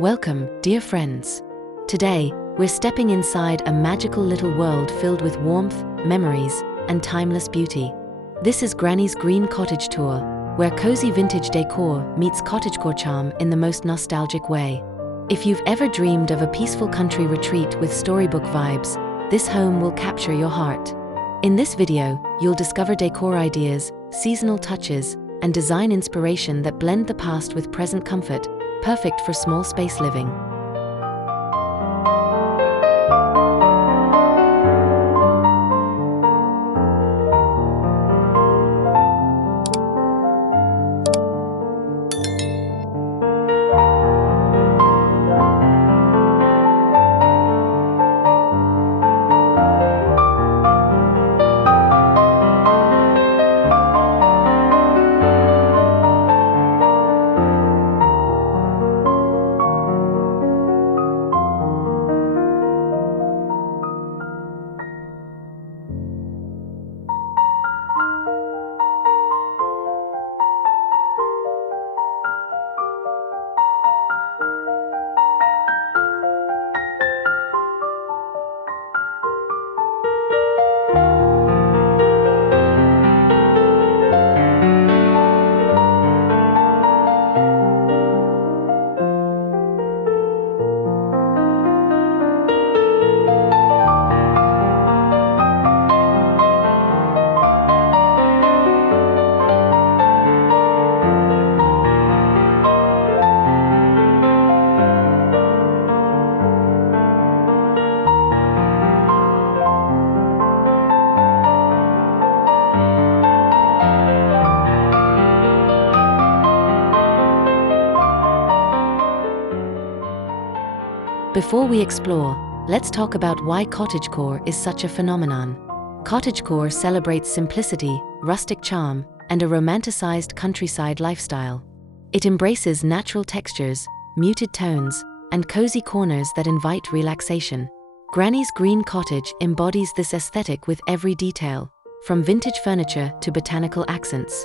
Welcome, dear friends. Today, we're stepping inside a magical little world filled with warmth, memories, and timeless beauty. This is Granny's Green Cottage tour, where cozy vintage decor meets cottagecore charm in the most nostalgic way. If you've ever dreamed of a peaceful country retreat with storybook vibes, this home will capture your heart. In this video, you'll discover decor ideas, seasonal touches, and design inspiration that blend the past with present comfort, perfect for small space living. Before we explore, let's talk about why cottagecore is such a phenomenon. Cottagecore celebrates simplicity, rustic charm, and a romanticized countryside lifestyle. It embraces natural textures, muted tones, and cozy corners that invite relaxation. Granny's Green Cottage embodies this aesthetic with every detail, from vintage furniture to botanical accents.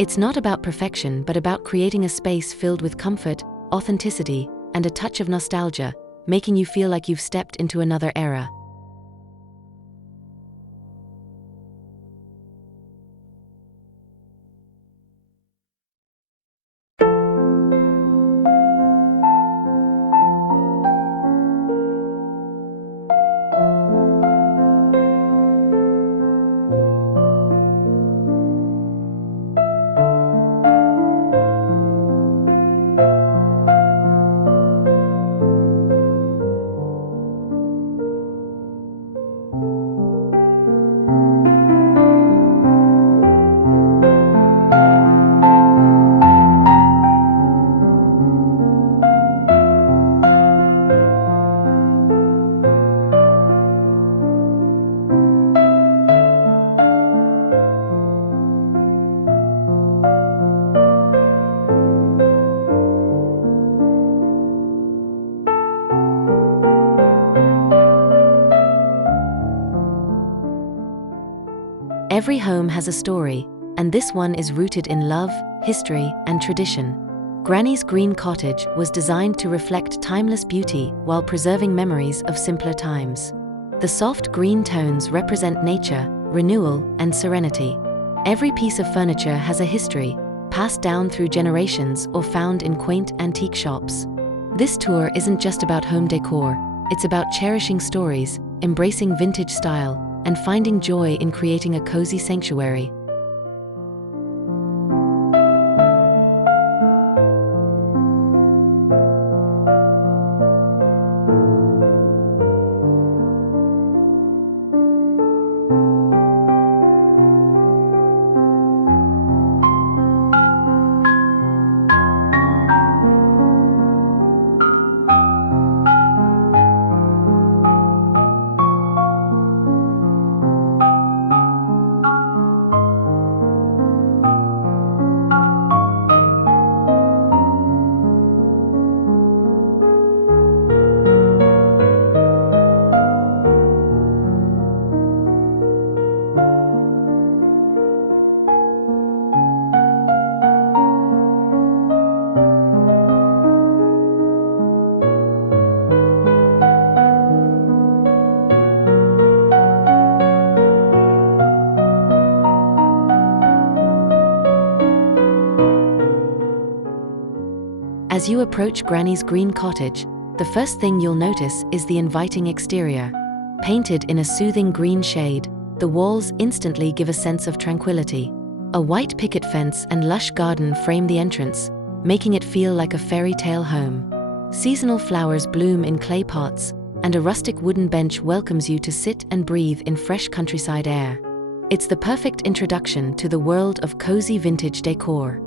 It's not about perfection but about creating a space filled with comfort, authenticity, and a touch of nostalgia, making you feel like you've stepped into another era. Every home has a story, and this one is rooted in love, history, and tradition. Granny's Green Cottage was designed to reflect timeless beauty while preserving memories of simpler times. The soft green tones represent nature, renewal, and serenity. Every piece of furniture has a history, passed down through generations or found in quaint antique shops. This tour isn't just about home decor, it's about cherishing stories, embracing vintage style, and finding joy in creating a cozy sanctuary. As you approach Granny's green cottage, the first thing you'll notice is the inviting exterior. Painted in a soothing green shade, the walls instantly give a sense of tranquility. A white picket fence and lush garden frame the entrance, making it feel like a fairy tale home. Seasonal flowers bloom in clay pots, and a rustic wooden bench welcomes you to sit and breathe in fresh countryside air. It's the perfect introduction to the world of cozy vintage decor.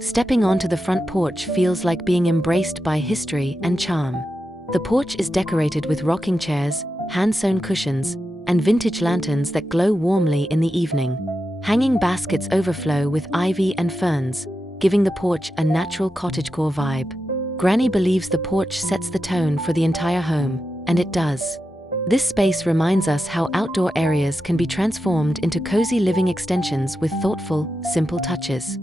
Stepping onto the front porch feels like being embraced by history and charm. The porch is decorated with rocking chairs, hand-sewn cushions, and vintage lanterns that glow warmly in the evening. Hanging baskets overflow with ivy and ferns, giving the porch a natural cottagecore vibe. Granny believes the porch sets the tone for the entire home, and it does. This space reminds us how outdoor areas can be transformed into cozy living extensions with thoughtful, simple touches.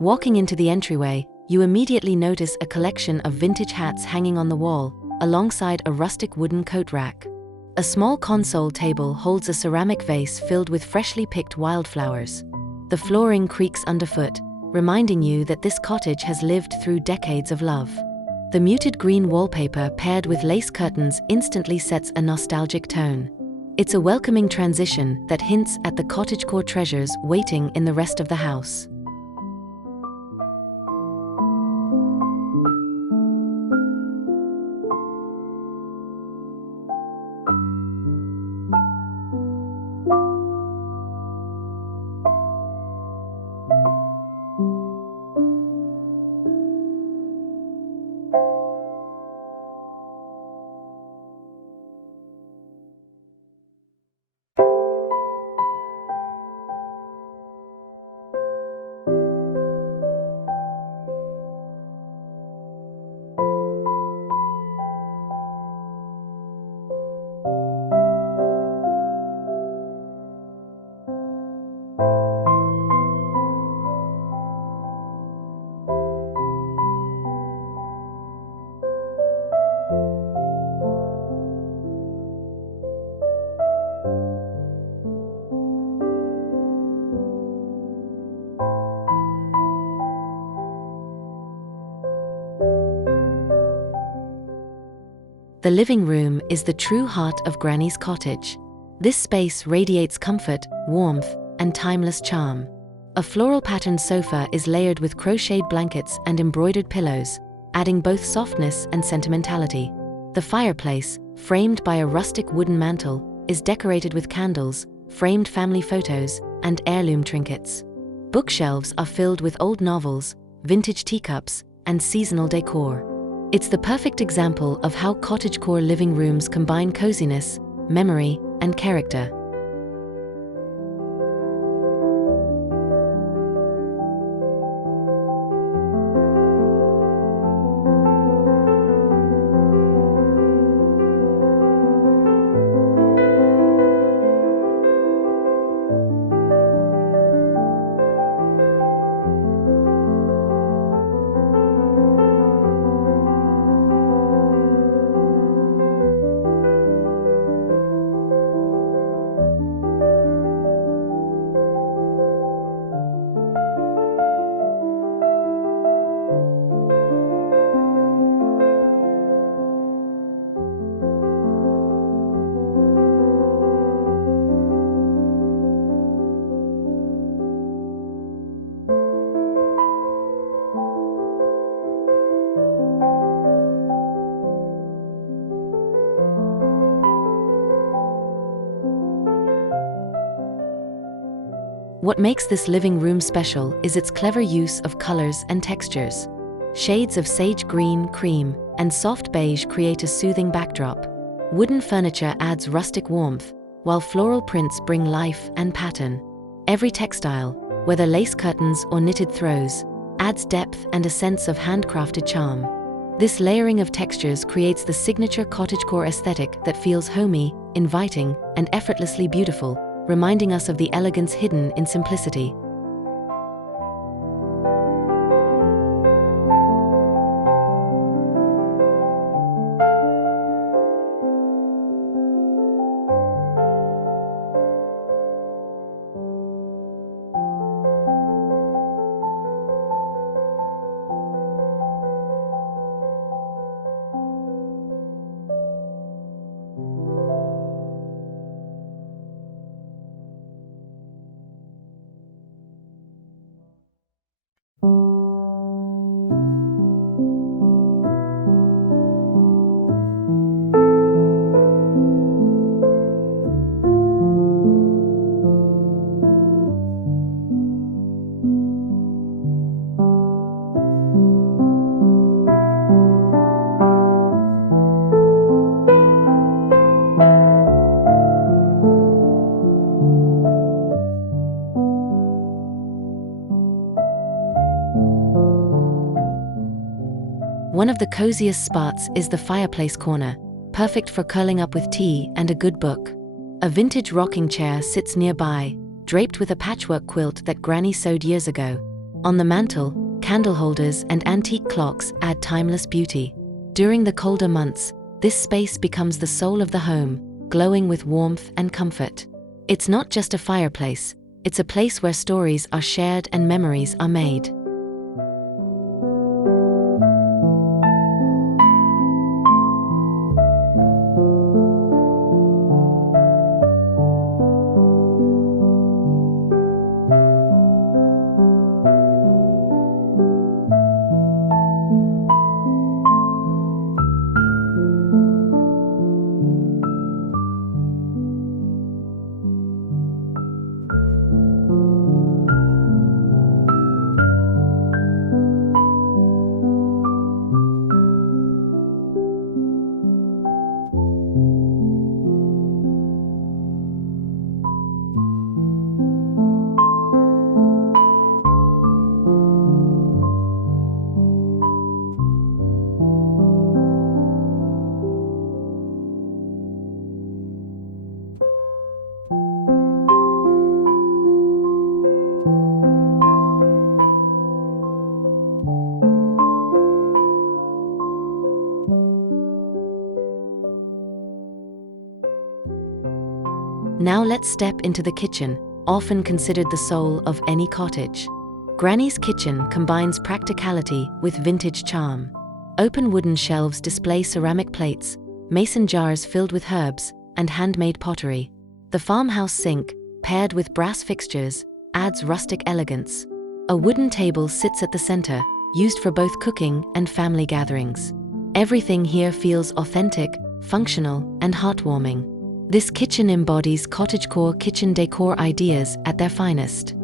Walking into the entryway, you immediately notice a collection of vintage hats hanging on the wall, alongside a rustic wooden coat rack. A small console table holds a ceramic vase filled with freshly picked wildflowers. The flooring creaks underfoot, reminding you that this cottage has lived through decades of love. The muted green wallpaper paired with lace curtains instantly sets a nostalgic tone. It's a welcoming transition that hints at the cottagecore treasures waiting in the rest of the house. The living room is the true heart of Granny's cottage. This space radiates comfort, warmth, and timeless charm. A floral patterned sofa is layered with crocheted blankets and embroidered pillows, adding both softness and sentimentality. The fireplace, framed by a rustic wooden mantel, is decorated with candles, framed family photos, and heirloom trinkets. Bookshelves are filled with old novels, vintage teacups, and seasonal decor. It's the perfect example of how cottagecore living rooms combine coziness, memory, and character. What makes this living room special is its clever use of colors and textures. Shades of sage green, cream, and soft beige create a soothing backdrop. Wooden furniture adds rustic warmth, while floral prints bring life and pattern. Every textile, whether lace curtains or knitted throws, adds depth and a sense of handcrafted charm. This layering of textures creates the signature cottagecore aesthetic that feels homey, inviting, and effortlessly beautiful, reminding us of the elegance hidden in simplicity. One of the coziest spots is the fireplace corner, perfect for curling up with tea and a good book. A vintage rocking chair sits nearby, draped with a patchwork quilt that Granny sewed years ago. On the mantel, candle holders and antique clocks add timeless beauty. During the colder months, this space becomes the soul of the home, glowing with warmth and comfort. It's not just a fireplace, it's a place where stories are shared and memories are made. Now let's step into the kitchen, often considered the soul of any cottage. Granny's kitchen combines practicality with vintage charm. Open wooden shelves display ceramic plates, mason jars filled with herbs, and handmade pottery. The farmhouse sink, paired with brass fixtures, adds rustic elegance. A wooden table sits at the center, used for both cooking and family gatherings. Everything here feels authentic, functional, and heartwarming. This kitchen embodies cottagecore kitchen decor ideas at their finest.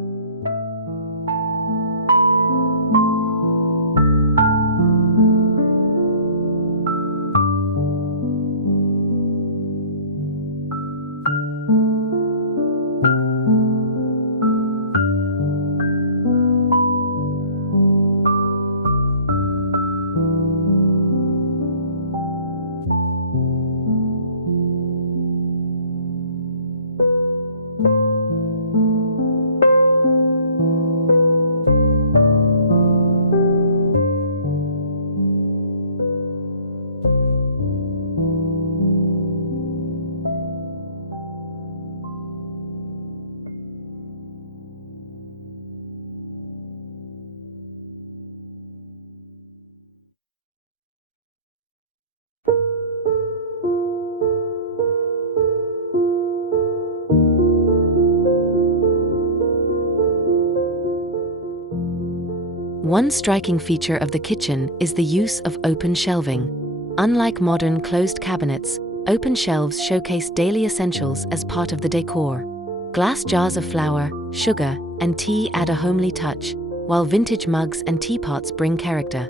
One striking feature of the kitchen is the use of open shelving. Unlike modern closed cabinets, open shelves showcase daily essentials as part of the decor. Glass jars of flour, sugar, and tea add a homely touch, while vintage mugs and teapots bring character.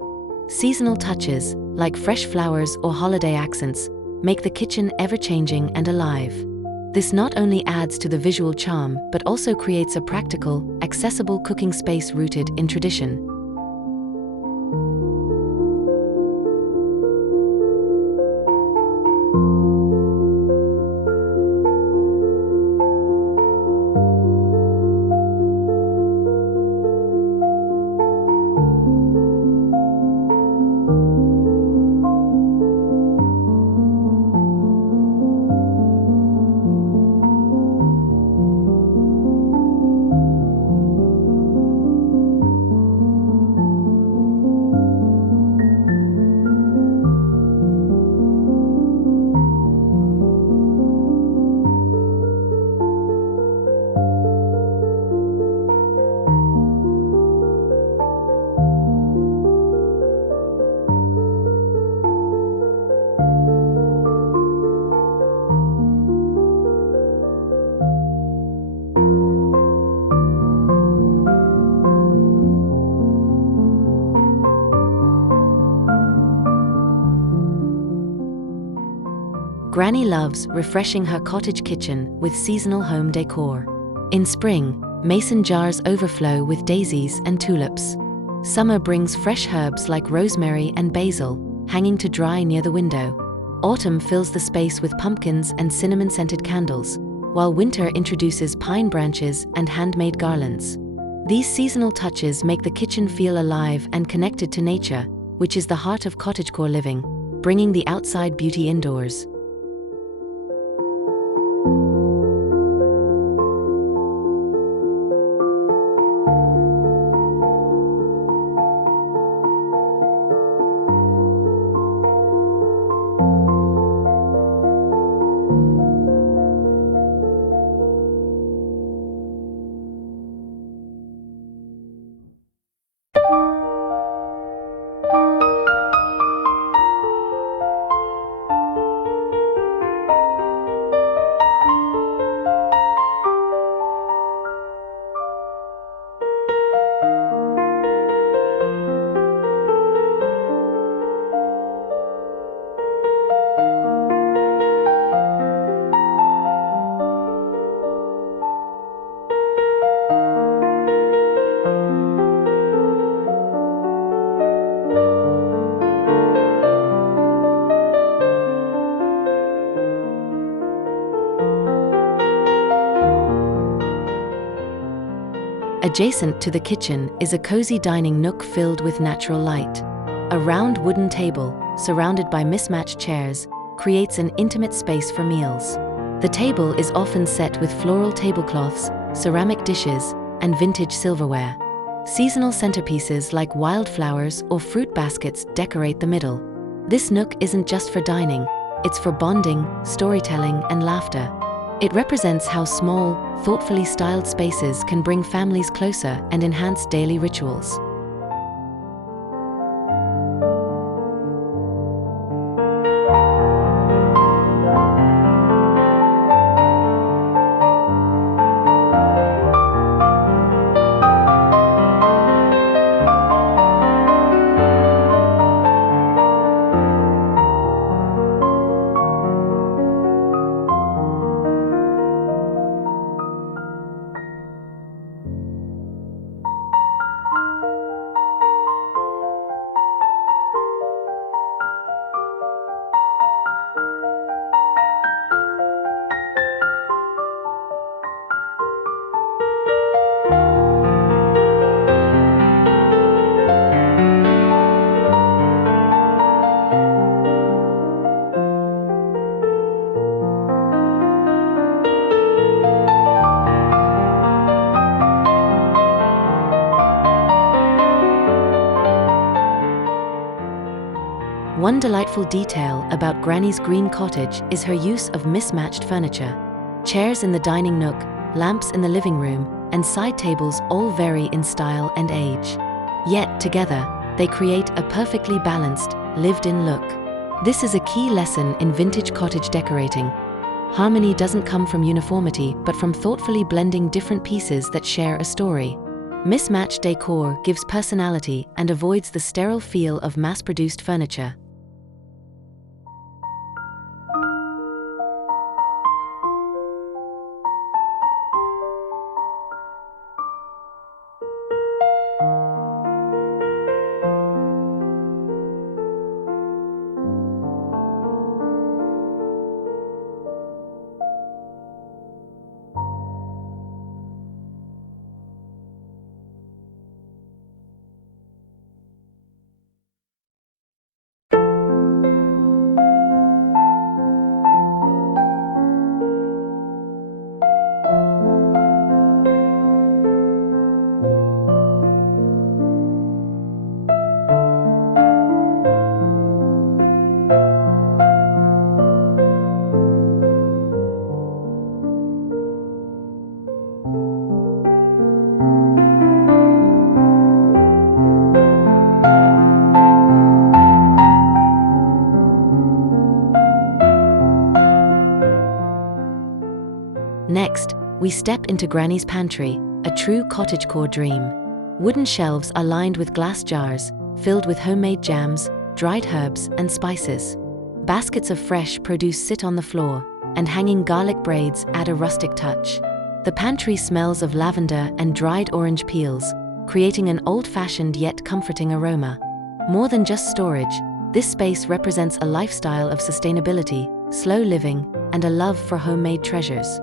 Seasonal touches, like fresh flowers or holiday accents, make the kitchen ever-changing and alive. This not only adds to the visual charm but also creates a practical, accessible cooking space rooted in tradition. Granny loves refreshing her cottage kitchen with seasonal home decor. In spring, mason jars overflow with daisies and tulips. Summer brings fresh herbs like rosemary and basil, hanging to dry near the window. Autumn fills the space with pumpkins and cinnamon-scented candles, while winter introduces pine branches and handmade garlands. These seasonal touches make the kitchen feel alive and connected to nature, which is the heart of cottagecore living, bringing the outside beauty indoors. Adjacent to the kitchen is a cozy dining nook filled with natural light. A round wooden table, surrounded by mismatched chairs, creates an intimate space for meals. The table is often set with floral tablecloths, ceramic dishes, and vintage silverware. Seasonal centerpieces like wildflowers or fruit baskets decorate the middle. This nook isn't just for dining, it's for bonding, storytelling, and laughter. It represents how small, thoughtfully styled spaces can bring families closer and enhance daily rituals. One delightful detail about Granny's Green Cottage is her use of mismatched furniture. Chairs in the dining nook, lamps in the living room, and side tables all vary in style and age. Yet, together, they create a perfectly balanced, lived-in look. This is a key lesson in vintage cottage decorating. Harmony doesn't come from uniformity, but from thoughtfully blending different pieces that share a story. Mismatched decor gives personality and avoids the sterile feel of mass-produced furniture. Next, we step into Granny's pantry, a true cottagecore dream. Wooden shelves are lined with glass jars, filled with homemade jams, dried herbs, and spices. Baskets of fresh produce sit on the floor, and hanging garlic braids add a rustic touch. The pantry smells of lavender and dried orange peels, creating an old-fashioned yet comforting aroma. More than just storage, this space represents a lifestyle of sustainability, slow living, and a love for homemade treasures.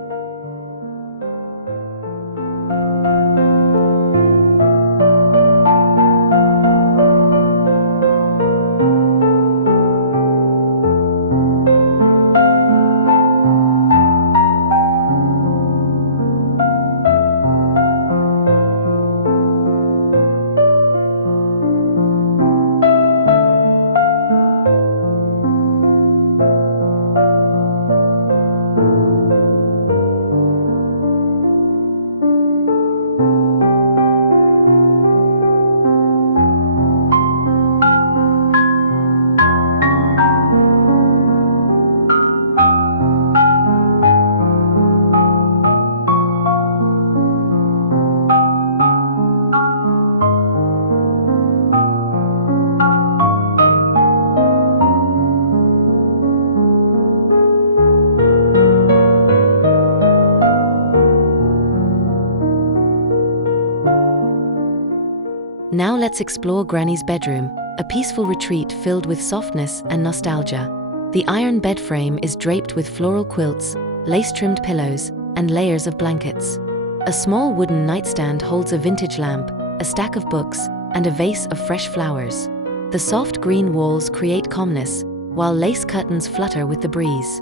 Now let's explore Granny's bedroom, a peaceful retreat filled with softness and nostalgia. The iron bed frame is draped with floral quilts, lace-trimmed pillows, and layers of blankets. A small wooden nightstand holds a vintage lamp, a stack of books, and a vase of fresh flowers. The soft green walls create calmness, while lace curtains flutter with the breeze.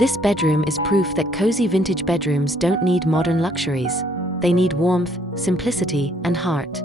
This bedroom is proof that cozy vintage bedrooms don't need modern luxuries. They need warmth, simplicity, and heart.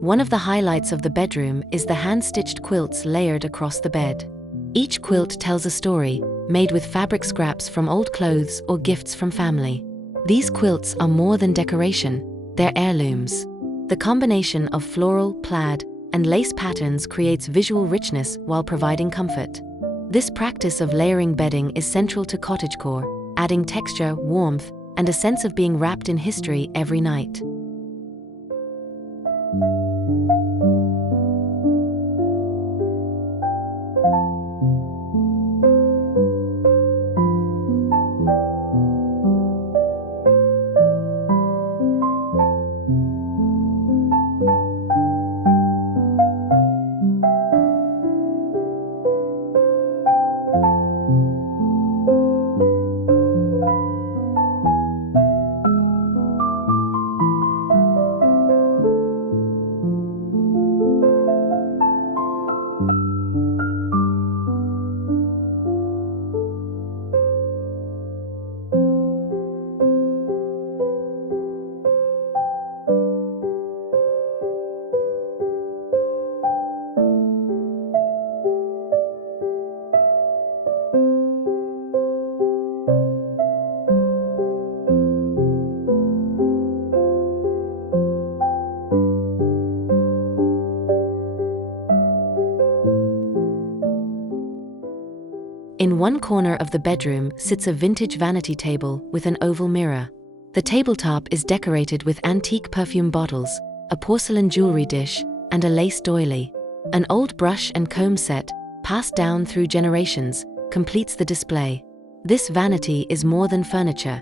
One of the highlights of the bedroom is the hand-stitched quilts layered across the bed. Each quilt tells a story, made with fabric scraps from old clothes or gifts from family. These quilts are more than decoration, they're heirlooms. The combination of floral, plaid, and lace patterns creates visual richness while providing comfort. This practice of layering bedding is central to cottagecore, adding texture, warmth, and a sense of being wrapped in history every night. In one corner of the bedroom sits a vintage vanity table with an oval mirror. The tabletop is decorated with antique perfume bottles, a porcelain jewelry dish, and a lace doily. An old brush and comb set, passed down through generations, completes the display. This vanity is more than furniture.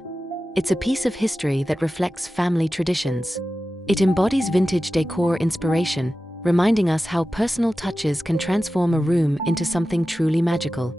It's a piece of history that reflects family traditions. It embodies vintage decor inspiration, reminding us how personal touches can transform a room into something truly magical.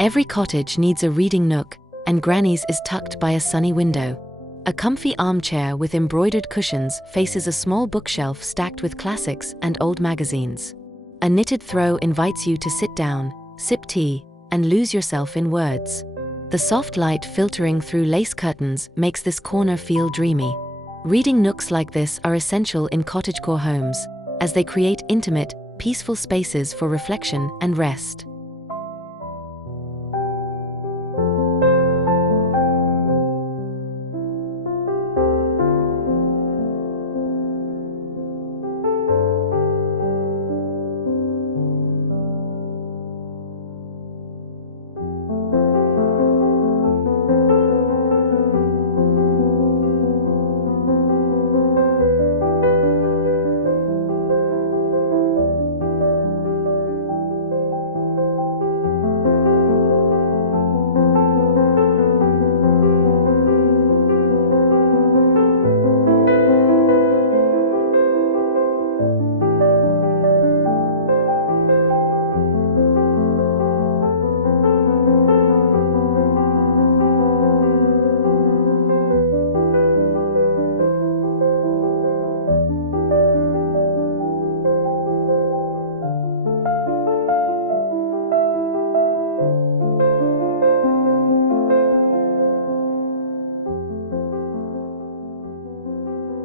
Every cottage needs a reading nook, and Granny's is tucked by a sunny window. A comfy armchair with embroidered cushions faces a small bookshelf stacked with classics and old magazines. A knitted throw invites you to sit down, sip tea, and lose yourself in words. The soft light filtering through lace curtains makes this corner feel dreamy. Reading nooks like this are essential in cottagecore homes, as they create intimate, peaceful spaces for reflection and rest.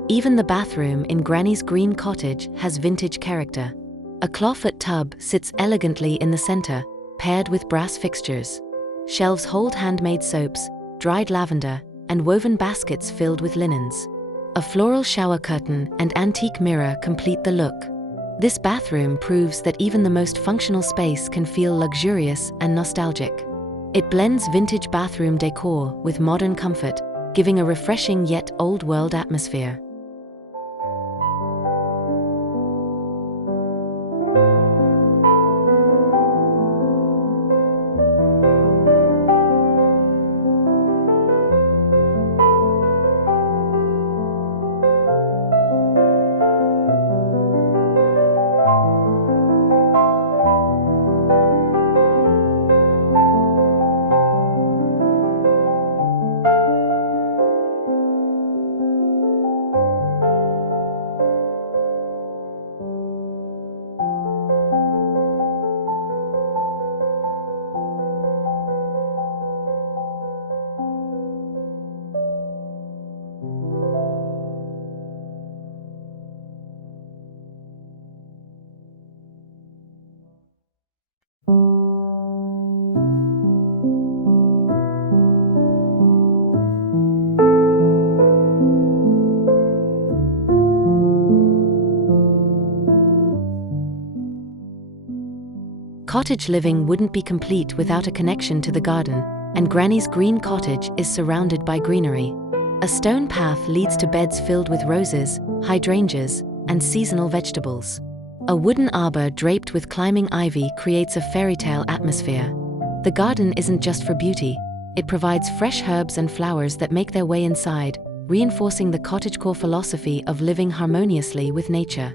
Even the bathroom in Granny's Green Cottage has vintage character. A clawfoot tub sits elegantly in the center, paired with brass fixtures. Shelves hold handmade soaps, dried lavender, and woven baskets filled with linens. A floral shower curtain and antique mirror complete the look. This bathroom proves that even the most functional space can feel luxurious and nostalgic. It blends vintage bathroom decor with modern comfort, giving a refreshing yet old-world atmosphere. Cottage living wouldn't be complete without a connection to the garden, and Granny's Green Cottage is surrounded by greenery. A stone path leads to beds filled with roses, hydrangeas, and seasonal vegetables. A wooden arbor draped with climbing ivy creates a fairy tale atmosphere. The garden isn't just for beauty, it provides fresh herbs and flowers that make their way inside, reinforcing the cottagecore philosophy of living harmoniously with nature.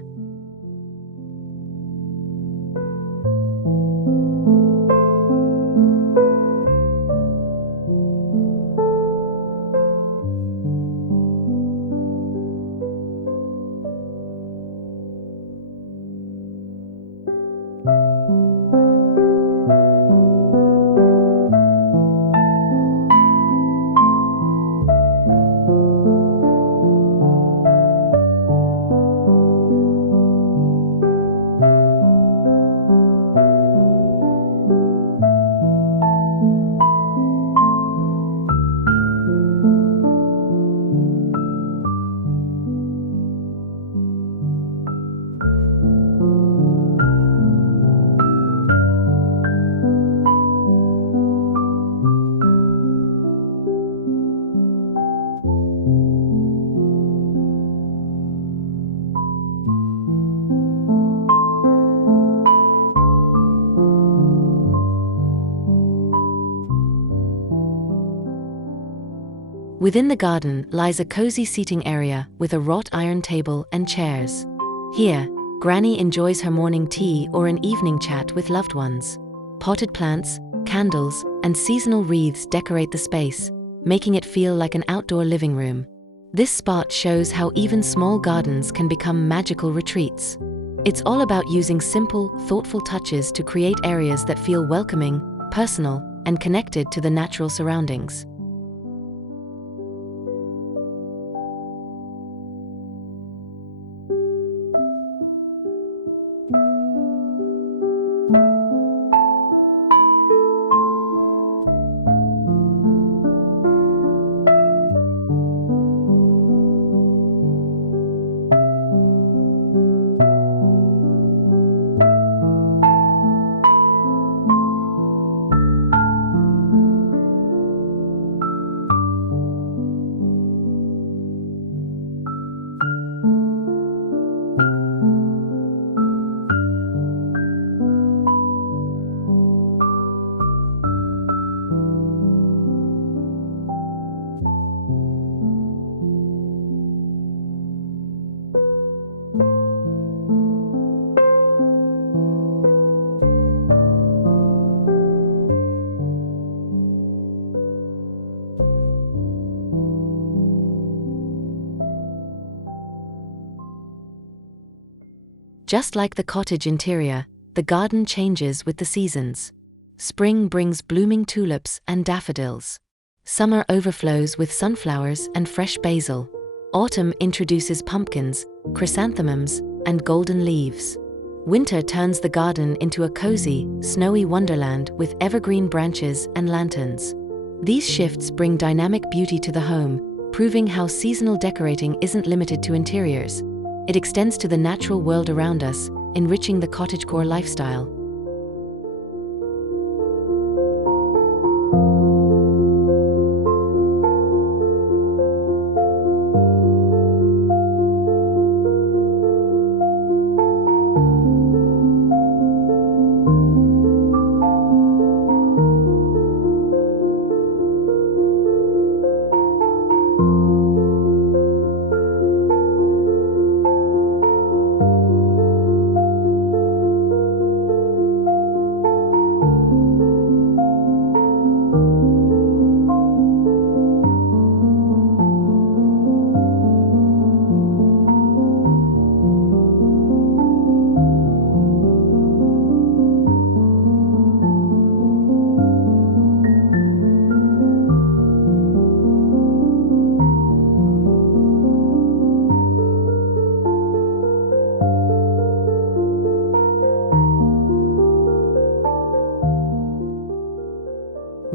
Within the garden lies a cozy seating area with a wrought iron table and chairs. Here, Granny enjoys her morning tea or an evening chat with loved ones. Potted plants, candles, and seasonal wreaths decorate the space, making it feel like an outdoor living room. This spot shows how even small gardens can become magical retreats. It's all about using simple, thoughtful touches to create areas that feel welcoming, personal, and connected to the natural surroundings. Just like the cottage interior, the garden changes with the seasons. Spring brings blooming tulips and daffodils. Summer overflows with sunflowers and fresh basil. Autumn introduces pumpkins, chrysanthemums, and golden leaves. Winter turns the garden into a cozy, snowy wonderland with evergreen branches and lanterns. These shifts bring dynamic beauty to the home, proving how seasonal decorating isn't limited to interiors. It extends to the natural world around us, enriching the cottagecore lifestyle.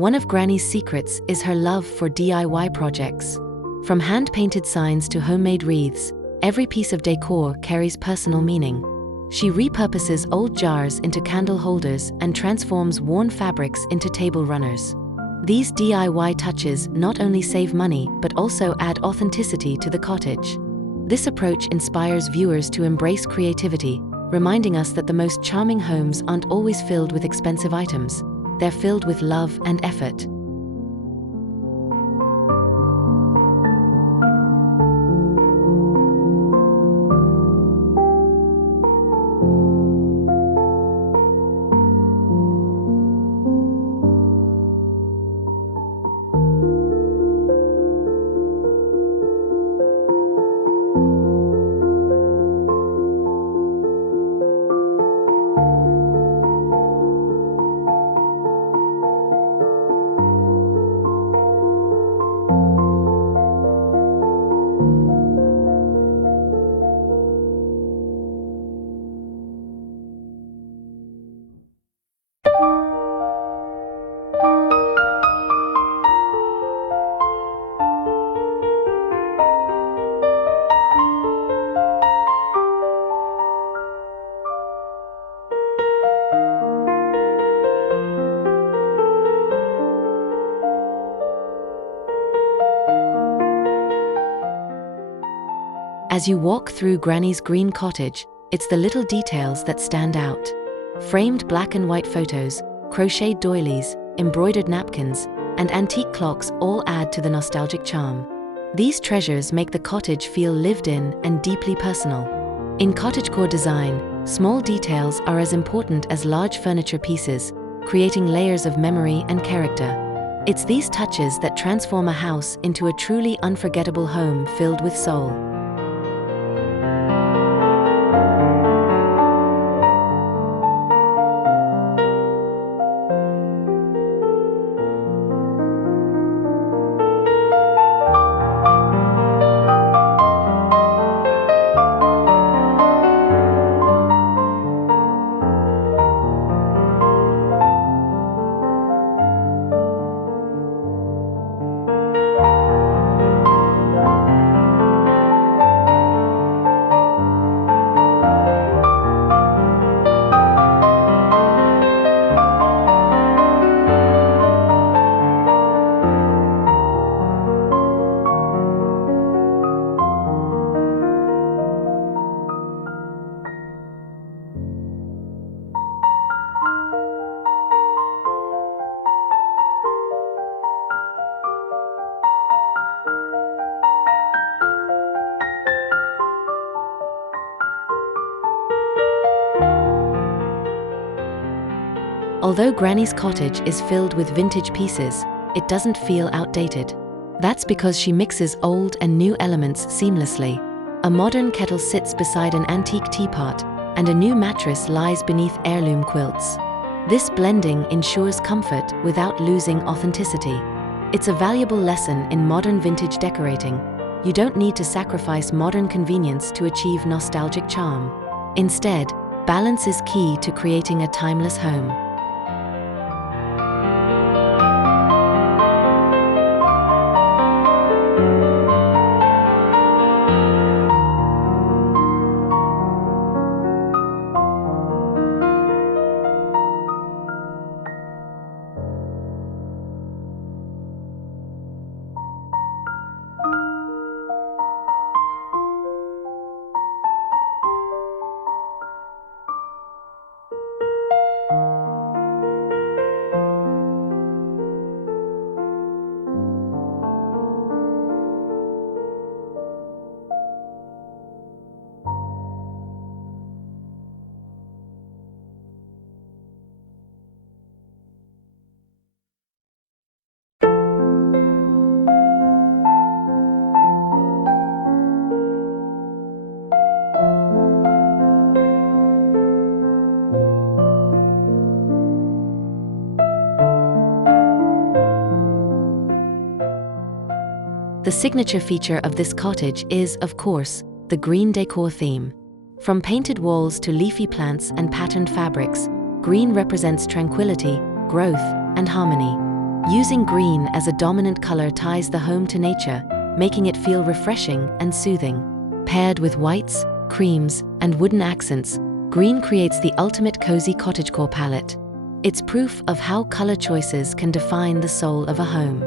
One of Granny's secrets is her love for DIY projects. From hand-painted signs to homemade wreaths, every piece of decor carries personal meaning. She repurposes old jars into candle holders and transforms worn fabrics into table runners. These DIY touches not only save money but also add authenticity to the cottage. This approach inspires viewers to embrace creativity, reminding us that the most charming homes aren't always filled with expensive items. They're filled with love and effort. As you walk through Granny's Green Cottage, it's the little details that stand out. Framed black and white photos, crocheted doilies, embroidered napkins, and antique clocks all add to the nostalgic charm. These treasures make the cottage feel lived in and deeply personal. In cottagecore design, small details are as important as large furniture pieces, creating layers of memory and character. It's these touches that transform a house into a truly unforgettable home filled with soul. Although Granny's cottage is filled with vintage pieces, it doesn't feel outdated. That's because she mixes old and new elements seamlessly. A modern kettle sits beside an antique teapot, and a new mattress lies beneath heirloom quilts. This blending ensures comfort without losing authenticity. It's a valuable lesson in modern vintage decorating. You don't need to sacrifice modern convenience to achieve nostalgic charm. Instead, balance is key to creating a timeless home. The signature feature of this cottage is, of course, the green decor theme. From painted walls to leafy plants and patterned fabrics, green represents tranquility, growth, and harmony. Using green as a dominant color ties the home to nature, making it feel refreshing and soothing. Paired with whites, creams, and wooden accents, green creates the ultimate cozy cottagecore palette. It's proof of how color choices can define the soul of a home.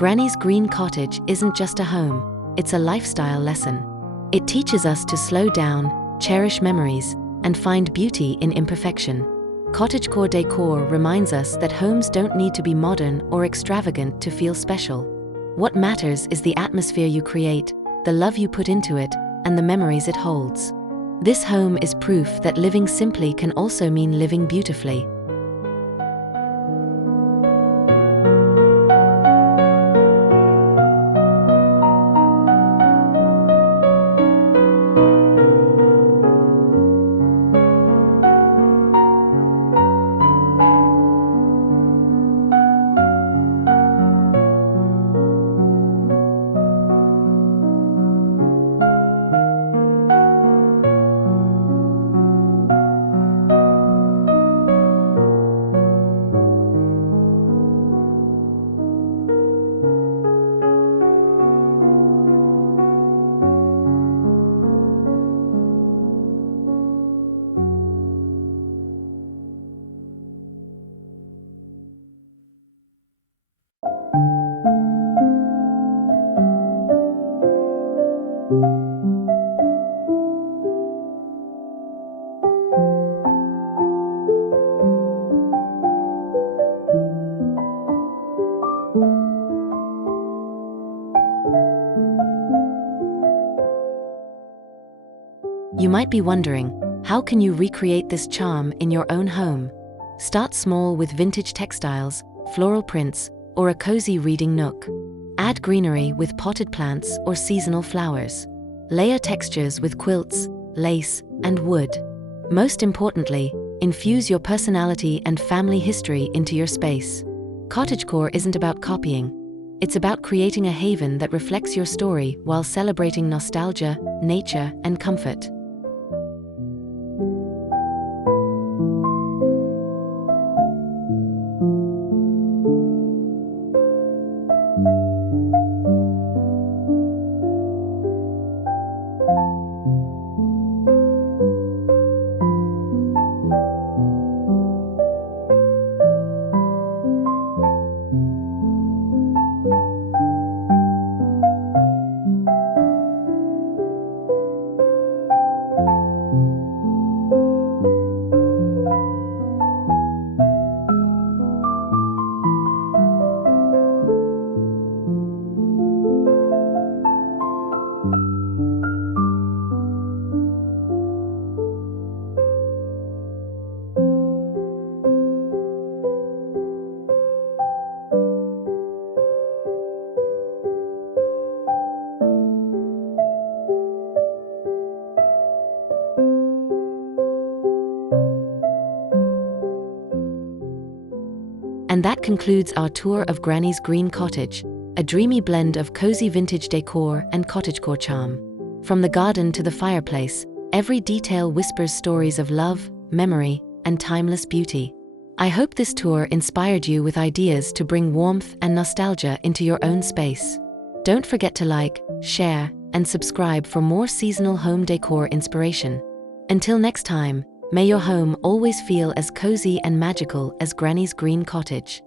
Granny's Green Cottage isn't just a home, it's a lifestyle lesson. It teaches us to slow down, cherish memories, and find beauty in imperfection. Cottagecore decor reminds us that homes don't need to be modern or extravagant to feel special. What matters is the atmosphere you create, the love you put into it, and the memories it holds. This home is proof that living simply can also mean living beautifully. You might be wondering, how can you recreate this charm in your own home? Start small with vintage textiles, floral prints, or a cozy reading nook. Add greenery with potted plants or seasonal flowers. Layer textures with quilts, lace, and wood. Most importantly, infuse your personality and family history into your space. Cottagecore isn't about copying. It's about creating a haven that reflects your story while celebrating nostalgia, nature, and comfort. And that concludes our tour of Granny's Green Cottage, a dreamy blend of cozy vintage decor and cottagecore charm. From the garden to the fireplace, every detail whispers stories of love, memory, and timeless beauty. I hope this tour inspired you with ideas to bring warmth and nostalgia into your own space. Don't forget to like, share, and subscribe for more seasonal home decor inspiration. Until next time, may your home always feel as cozy and magical as Granny's green cottage.